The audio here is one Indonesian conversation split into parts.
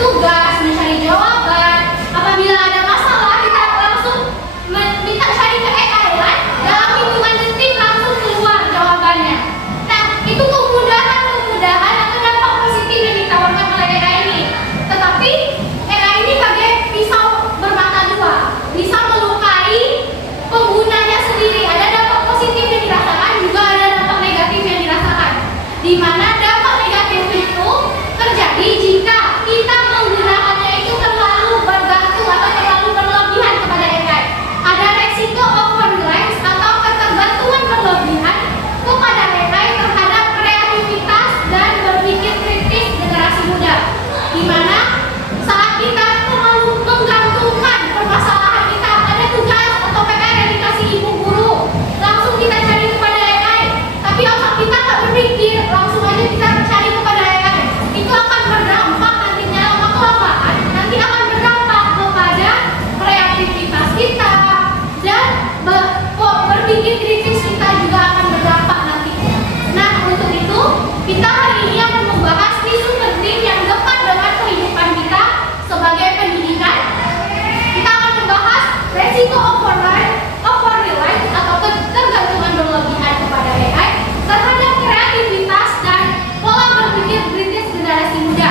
tugas, mencari jawaban. Apabila ada masalah, kita langsung minta cari ke AI, kan? Dalam hitungan detik langsung keluar jawabannya. Nah, itu kemudahan atau dampak positif yang ditawarkan oleh AI ini. Tetapi AI ini bagai pisau bermata dua, bisa melukai penggunanya sendiri. Ada dampak positif yang dirasakan, juga ada dampak negatif yang dirasakan. Di mana dampak negatif itu terjadi jika kita menggunakannya itu terlalu bergantung atau terlalu berlebihan kepada AI. Ada resiko over reliance atau ketergantungan berlebihan kepada AI terhadap kreativitas dan berpikir kritis generasi muda. Di mana saat kita terlalu menggantungkan permasalahan kita, ada tugas atau PR yang dikasih ibu guru, langsung kita cari kepada AI. Tapi otak kita nggak berpikir, langsung aja kita cari kepada AI. Itu akan berdampak nantinya lama-kelamaan, nanti akan berdampak kepada kreativitas kita dan berpikir kritis kita juga akan berdampak nantinya. Nah, untuk itu kita hari ini akan membahas isu penting yang dekat dengan kehidupan kita sebagai pendidikan. Kita akan membahas resiko over reliance atau ketergantungan berlebihan kepada AI terhadap kreativitas dan pola berpikir kritis generasi muda.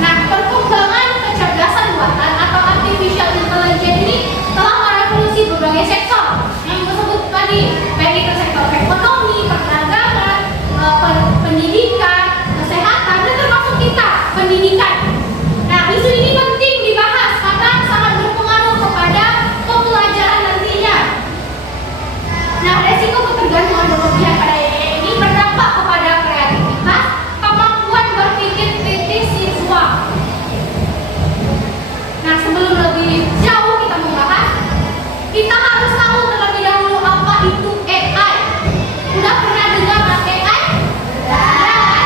Nah, perkembangan kecerdasan buatan atau artificial intelligence ini telah merevolusi berbagai sektor yang disebut tadi, baik itu sektor ekonomi, perdagangan, pendidikan, kesehatan, dan termasuk kita, pendidikan. Nah, isu ini penting dibahas karena sangat berpengaruh kepada pembelajaran nantinya. Nah, resiko ketergantungan berlebihan pada AI ini berdampak kepada kreativitas, kemampuan berpikir kritis siswa. Nah, sebelum lebih jauh kita membahas, kita harus tahu terlebih dahulu apa itu AI. Udah pernah dengar AI? Nah,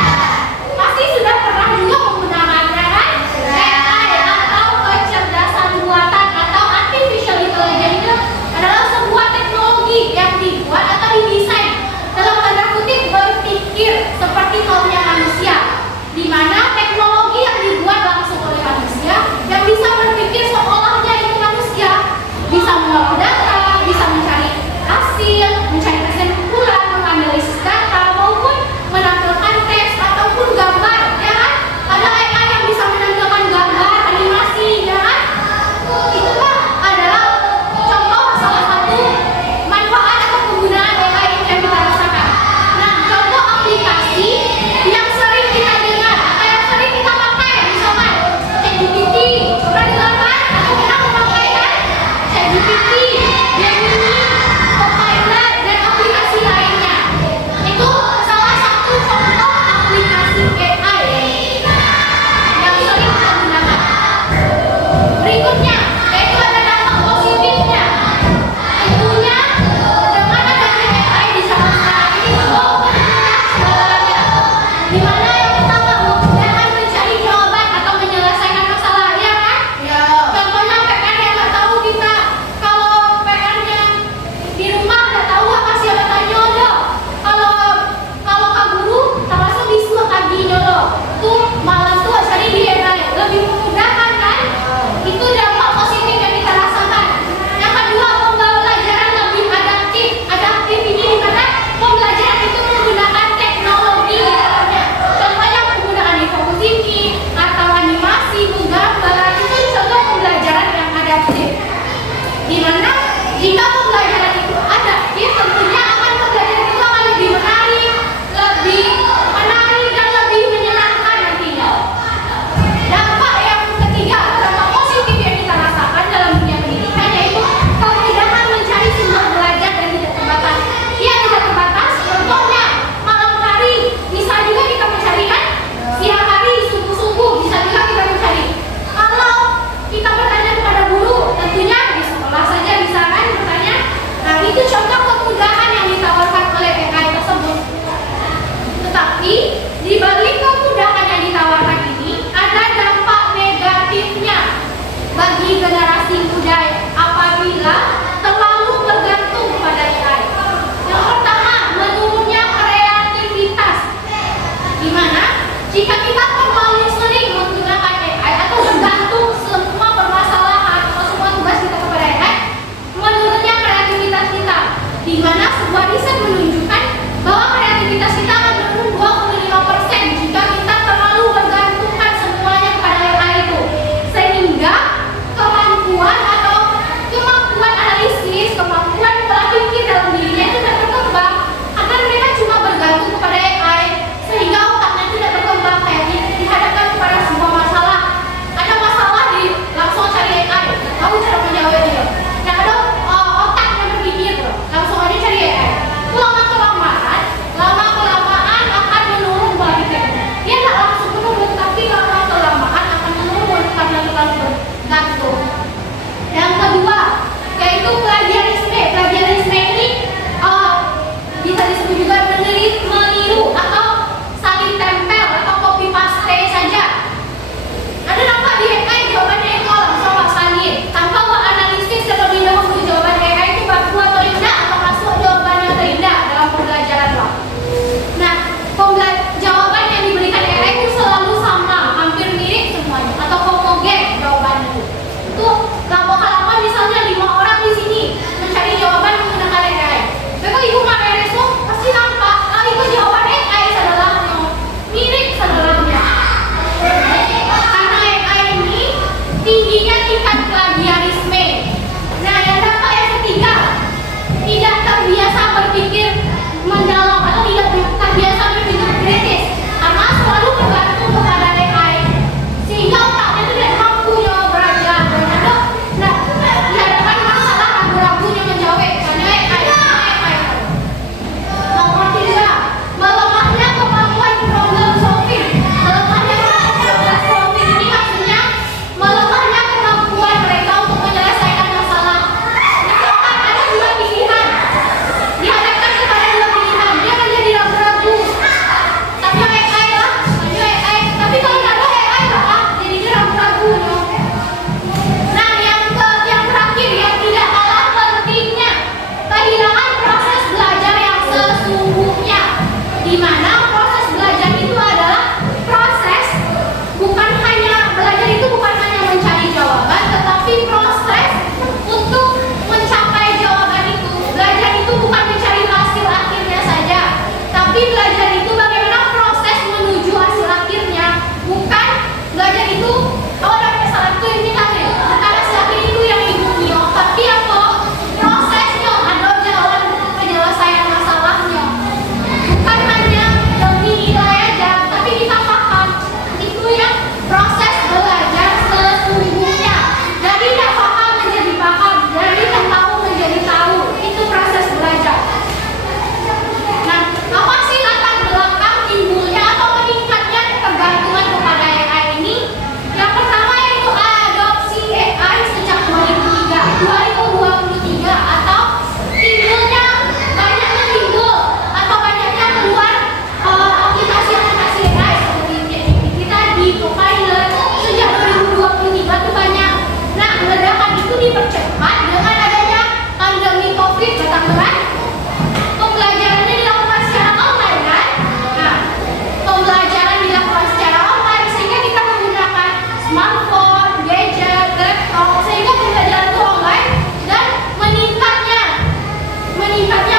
smartphone, gadget, laptop, sehingga pembelajaran itu online dan meningkatnya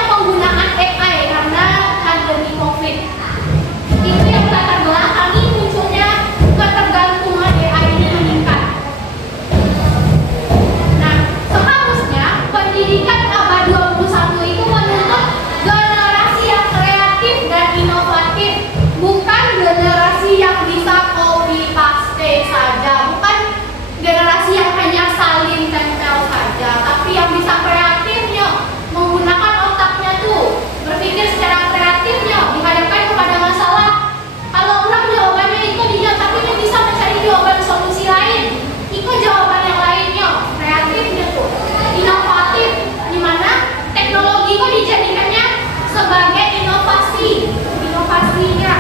penggunaan AI karena pandemi COVID. Itu yang latar belakangi munculnya ketergantungan AI ini meningkat. Nah, seharusnya pendidikan abad 21 itu menuntut generasi yang kreatif dan inovatif, bukan generasi yang bisa copy paste saja, bukan generasi yang hanya salin tempel saja, tapi yang bisa kreatifnya, menggunakan otaknya tuh, berpikir secara kreatifnya, dihadapkan kepada masalah. Kalau orang jawabannya itu dia, tapi dia bisa mencari jawaban solusi lain, ikut jawaban yang lainnya, kreatifnya tuh, inovatif, dimana teknologi kok dijadikannya sebagai inovasinya.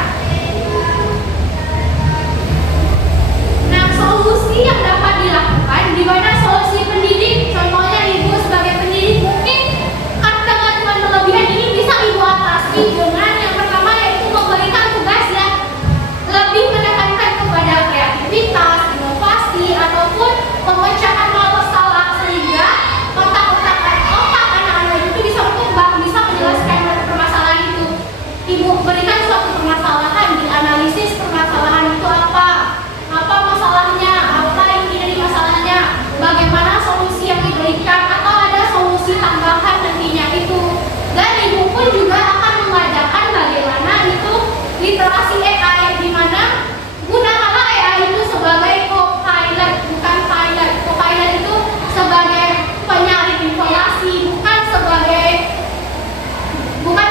Nah, solusi yang dapat dilakukan, di mana solusi pendidik, contohnya ibu sebagai pendidik mungkin dengan kelebihan ini bisa ibu atasi dengan yang pertama yaitu memberikan tugas yang lebih menekankan kepada kreativitas, inovasi, ataupun pemecahan masalah sehingga otak anak-anak itu bisa berkembang, bisa menjelaskan permasalahan itu. Ibu berikan suatu permasalahan, dianalisis permasalahan itu apa masalahnya, apa inti dari masalahnya, bagaimana solusi yang diberikan, atau ada solusi tambahan nantinya itu. Dan ibu pun juga akan mengajarkan bagaimana itu literasi AI, di mana gunakanlah AI itu sebagai co-pilot, bukan pilot. Co-pilot itu sebagai penyaring informasi, bukan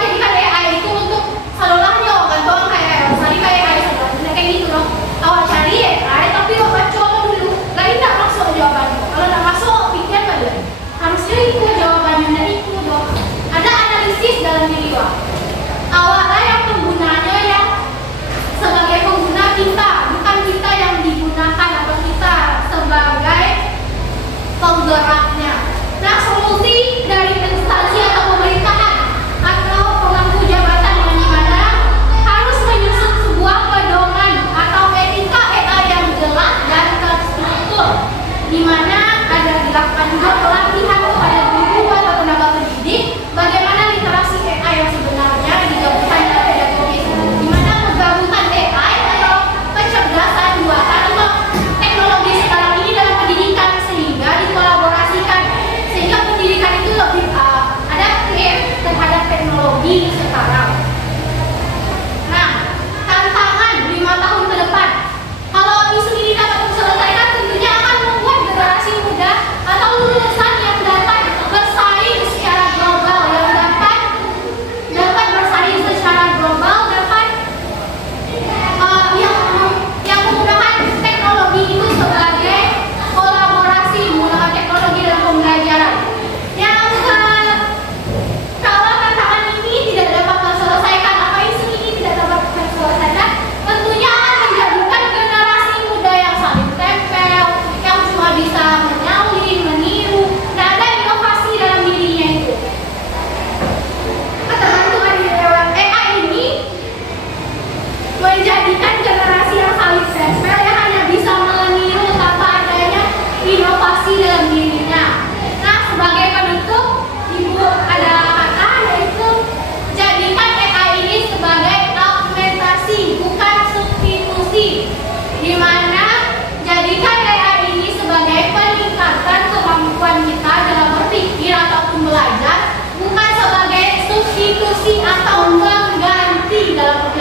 jadikan AI itu untuk salulahnya gantung kayak AI saudara kayak gitu loh. Awak cari AI tapi awak coba dulu, lain tak masuk jawabannya. Kalau tak masuk pikir balik. Harusnya itu jawabannya, dan itu dong. Ada analisis dalam diri awak. Awaklah yang penggunanya, yang sebagai pengguna kita, bukan kita yang digunakan atau kita sebagai penggeraknya. Nah, solusi dari instansi atau pemerintahan atau pemangku jabatan yang dimana harus menyusun sebuah pedoman atau etika AI yang jelas dan terstruktur, di mana ada dilakukan juga pelatihan kepada guru atau tenaga pendidik bagaimana literasi AI yang sebenarnya digabungkan dengan pedagogis, di mana menggabungkan AI atau kecerdasan buatan atau teknologi sekarang ini dalam pendidikan sehingga dikolaborasikan, sehingga pendidikan itu lebih adaptif terhadap teknologi sekarang. Nah, tantangan 5 tahun ke depan, kalau isu ini dapat terselesaikan, tentunya akan membuat generasi muda atau lulusan yang dapat bersaing secara global, yang menggunakan teknologi itu sebagai kolaborasi, menggunakan teknologi dalam pembelajaran. Kalau tantangan ini tidak dapat terselesaikan, apa isu ini tidak dapat terselesaikan, tentunya akan menjadikan generasi muda yang saling tempel, yang cuma bisa menyalin, meniru, tidak ada inovasi dalam dirinya itu. Ketergantungan AI ini menjadikan generasi yang saling tempel, yang hanya bisa meniru tanpa adanya inovasi dalam dirinya. Nah, sebagai penutup, ibu ada kata yaitu jadikan AI ini sebagai augmentasi, bukan substitusi, di mana jadikan AI ini sebagai peningkatan kemampuan kita dalam berpikir ataupun belajar, bukan sebagai substitusi atau mengganti dalam